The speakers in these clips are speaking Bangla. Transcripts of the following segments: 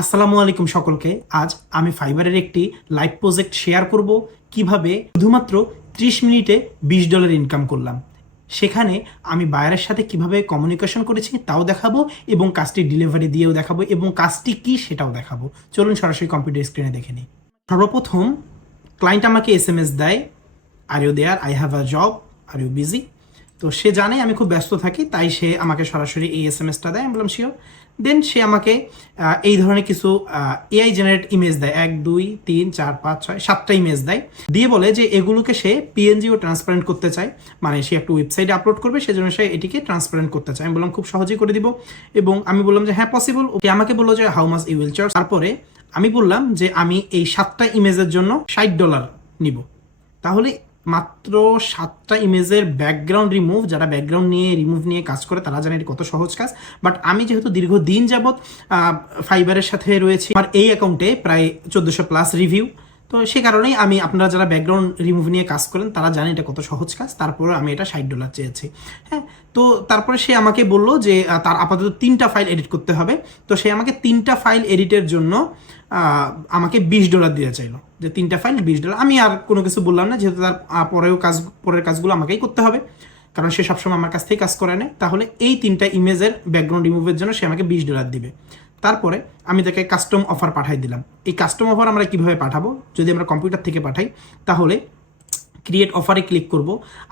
আসসালামু আলাইকুম সকলকে। আজ আমি ফাইবারের একটি লাইভ প্রজেক্ট শেয়ার করব কিভাবে শুধুমাত্র 30 মিনিটে $20 ইনকাম করলাম। সেখানে আমি বায়ারের সাথে কিভাবে কমিউনিকেশন করেছি তাও দেখাবো এবং কাজটি ডেলিভারি দিয়েও দেখাবো এবং কাজটি কি সেটাও দেখাবো। চলুন সরাসরি কম্পিউটার স্ক্রিনে দেখে নিই। সর্বপ্রথম ক্লায়েন্ট আমাকে SMS দেয়, are you there, I have a job, are you busy. তো সে জানে আমি খুব ব্যস্ত থাকি, তাই সে আমাকে সরাসরি এই SMS-টা দেয়। আমি বললাম শিওর। দেন সে আমাকে এই ধরনের কিছু AI জেনারেট ইমেজ দেয়, 1 2 3 4 5 6 7টা ইমেজ দেয়, দিয়ে বলে যে এগুলোকে সে PNG ও ট্রান্সপারেন্ট করতে চায়, মানে সে একটা ওয়েবসাইটে আপলোড করবে, সেজন্য সে এটিকে ট্রান্সপারেন্ট করতে চায়। আমি বললাম খুব সহজেই করে দিব, এবং আমি বললাম যে হ্যাঁ পসিবল। ওকে আমাকে বললো যে how much you will charge. তারপরে আমি বললাম যে আমি এই 7টা ইমেজের জন্য $60 নিব। তাহলে মাত্র 7টা ইমেজের ব্যাকগ্রাউন্ড রিমুভ, যারা ব্যাকগ্রাউন্ড নিয়ে রিমুভ নিয়ে কাজ করে তারা জানে এটি কত সহজ কাজ। বাট আমি যেহেতু দীর্ঘদিন যাবৎ ফাইবারের সাথে রয়েছি, আমার এই অ্যাকাউন্টে প্রায় 1400+ রিভিউ, তো সে কারণেই আমি, আপনারা যারা ব্যাকগ্রাউন্ড রিমুভ নিয়ে কাজ করেন তারা জানেন এটা কত সহজ কাজ। তারপরে আমি এটা $60 চেয়েছি। হ্যাঁ, তো তারপরে সে আমাকে বলল যে তার আপাতত 3টা ফাইল এডিট করতে হবে। তো সে আমাকে 3টা ফাইল এডিটের জন্য আমাকে $20 দিতে চাইলো, যে 3টা ফাইল $20। আমি আর কোনো কিছু বললাম না, যেহেতু তার পরের কাজগুলো আমাকেই করতে হবে, কারণ সে সবসময় আমার কাছ থেকে কাজ করে নেয়। তাহলে এই 3টা ইমেজের ব্যাকগ্রাউন্ড রিমুভের জন্য সে আমাকে $20 দিবে। তারপরে আমি তাকে কাস্টম অফার পাঠাই দিলাম। এই কাস্টম অফার আমরা কিভাবে পাঠাবো, যদি আমরা কম্পিউটার থেকে পাঠাই তাহলে ক্রিয়েট অফারে ক্লিক করব।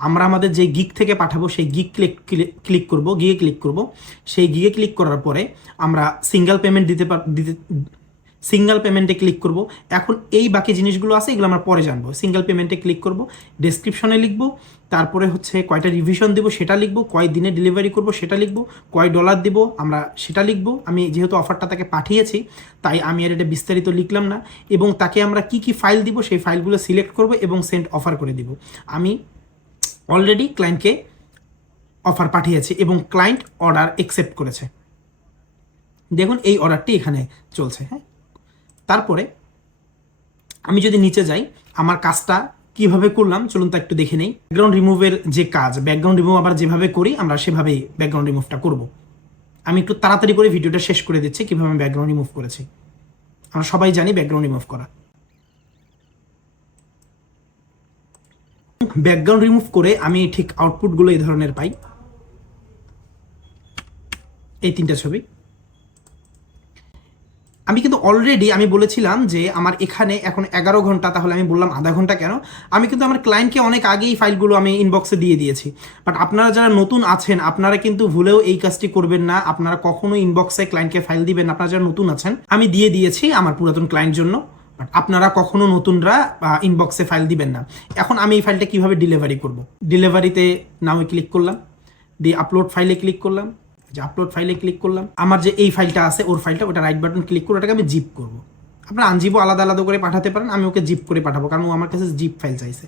আমরা আমাদের যে গিগ থেকে পাঠাবো সেই গিগে ক্লিক করব। সেই গিগে ক্লিক করার পরে আমরা সিঙ্গেল পেমেন্টে ক্লিক করব। এখন এই বাকি জিনিসগুলো আছে, এগুলো আমরা পরে জানবো। সিঙ্গেল পেমেন্টে ক্লিক করব, ডেসক্রিপশনে লিখব, তারপরে হচ্ছে কয়টা রিভিশন দেবো সেটা লিখবো, কয় দিনে ডেলিভারি করব সেটা লিখবো, কয় ডলার দেবো আমরা সেটা লিখবো। আমি যেহেতু অফারটা তাকে পাঠিয়েছি তাই আমি আর এটা বিস্তারিত লিখলাম না, এবং তাকে আমরা কি কি ফাইল দিব সেই ফাইলগুলো সিলেক্ট করব এবং সেন্ড অফার করে দিব। আমি অলরেডি ক্লায়েন্টকে অফার পাঠিয়েছি এবং ক্লায়েন্ট অর্ডার অ্যাকসেপ্ট করেছে। দেখুন এই অর্ডারটি এখানে চলছে। হ্যাঁ, তারপরে আমি যদি নিচে যাই, আমার কাজটা কিভাবে করলাম চলুন তা একটু দেখে নেই। ব্যাকগ্রাউন্ড রিমুভের যে কাজ, ব্যাকগ্রাউন্ড রিমুভ আবার যেভাবে করি আমরা সেভাবেই ব্যাকগ্রাউন্ড রিমুভটা করব। আমি একটু তাড়াতাড়ি করে ভিডিওটা শেষ করে দিচ্ছি কিভাবে আমি ব্যাকগ্রাউন্ড রিমুভ করেছি। আমরা সবাই জানি ব্যাকগ্রাউন্ড রিমুভ করা। ব্যাকগ্রাউন্ড রিমুভ করে আমি ঠিক আউটপুটগুলো এই ধরনের পাই, এই 3টা ছবি। আমি কিন্তু অলরেডি আমি বলেছিলাম যে আমার এখানে এখন 11 ঘন্টা, তাহলে আমি বললাম আধা ঘন্টা কেন। আমি কিন্তু আমার ক্লায়েন্টকে অনেক আগেই ফাইলগুলো আমি ইনবক্সে দিয়ে দিয়েছি। বাট আপনারা যারা নতুন আছেন আপনারা কিন্তু ভুলেও এই কাজটি করবেন না। আপনারা কখনো ইনবক্সে ক্লায়েন্টকে ফাইল দিবেন না। আপনারা যারা নতুন আছেন, আমি দিয়ে দিয়েছি আমার পুরাতন ক্লায়েন্ট জন্য, বাট আপনারা কখনো নতুনরা ইনবক্সে ফাইল দিবেন না। এখন আমি এই ফাইলটা কিভাবে ডেলিভারি করব, ডেলিভারিতে নামে ক্লিক করলাম, দিয়ে আপলোড ফাইলে ক্লিক করলাম। যে আপলোড ফাইলে ক্লিক করলাম, আমার যে এই ফাইলটা আছে ওর ফাইলটা, ওটা রাইট বাটন ক্লিক করে ওটাকে আমি জিপ করব। আপনারা আনজিপও আলাদা আলাদা করে পাঠাতে পারেন, আমি ওকে জিপ করে পাঠাবো কারণ ও আমার কাছে জিপ ফাইল চাইছে।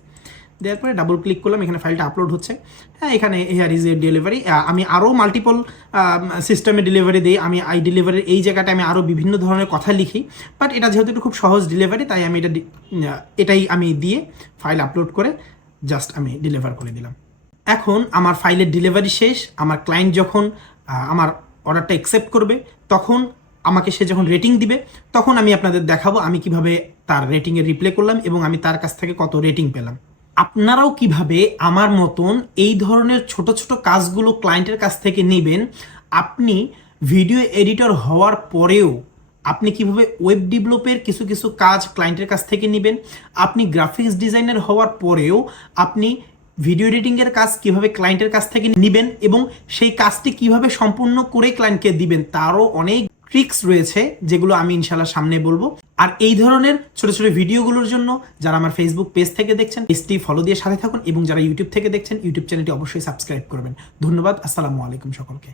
দেওয়ার পরে ডাবল ক্লিক করলাম, এখানে ফাইলটা আপলোড হচ্ছে। হ্যাঁ, এখানে হেয়ার ইজ এ ডেলিভারি। আমি আরও মাল্টিপল সিস্টেমে ডেলিভারি দিই। আমি এই ডেলিভারির এই জায়গাটা আমি আরও বিভিন্ন ধরনের কথা লিখি, বাট এটা যেহেতু একটু খুব সহজ ডেলিভারি তাই আমি এটাই আমি দিয়ে ফাইল আপলোড করে জাস্ট আমি ডেলিভার করে দিলাম। এখন আমার ফাইলের ডেলিভারি শেষ। আমার ক্লায়েন্ট যখন আমার অর্ডারটা অ্যাকসেপ্ট করবে, তখন আমাকে সে যখন রেটিং দিবে তখন আমি আপনাদের দেখাবো আমি কিভাবে তার রেটিংয়ের রিপ্লে করলাম এবং আমি তার কাছ থেকে কত রেটিং পেলাম। আপনারাও কিভাবে আমার মতন এই ধরনের ছোট ছোট কাজগুলো ক্লায়েন্টের কাছ থেকে নেবেন। আপনি ভিডিও এডিটর হওয়ার পরেও আপনি কিভাবে ওয়েব ডেভেলপের কিছু কিছু কাজ ক্লায়েন্টের কাছ থেকে নেবেন। আপনি গ্রাফিক্স ডিজাইনার হওয়ার পরেও আপনি ভিডিও এডিটিংয়ের কাজ কিভাবে ক্লায়েন্টের কাছ থেকে নেবেন এবং সেই কাজটি কিভাবে সম্পূর্ণ করে ক্লায়েন্টকে দিবেন, তারও অনেক ট্রিক্স রয়েছে যেগুলো আমি ইনশাল্লাহ সামনে বলবো। আর এই ধরনের ছোট ছোট ভিডিওগুলোর জন্য যারা আমার ফেসবুক পেজ থেকে দেখছেন পেজটি ফলো দিয়ে সাথে থাকুন, এবং যারা ইউটিউব থেকে দেখছেন ইউটিউব চ্যানেলটি অবশ্যই সাবস্ক্রাইব করবেন। ধন্যবাদ। আসসালামু আলাইকুম সকলকে।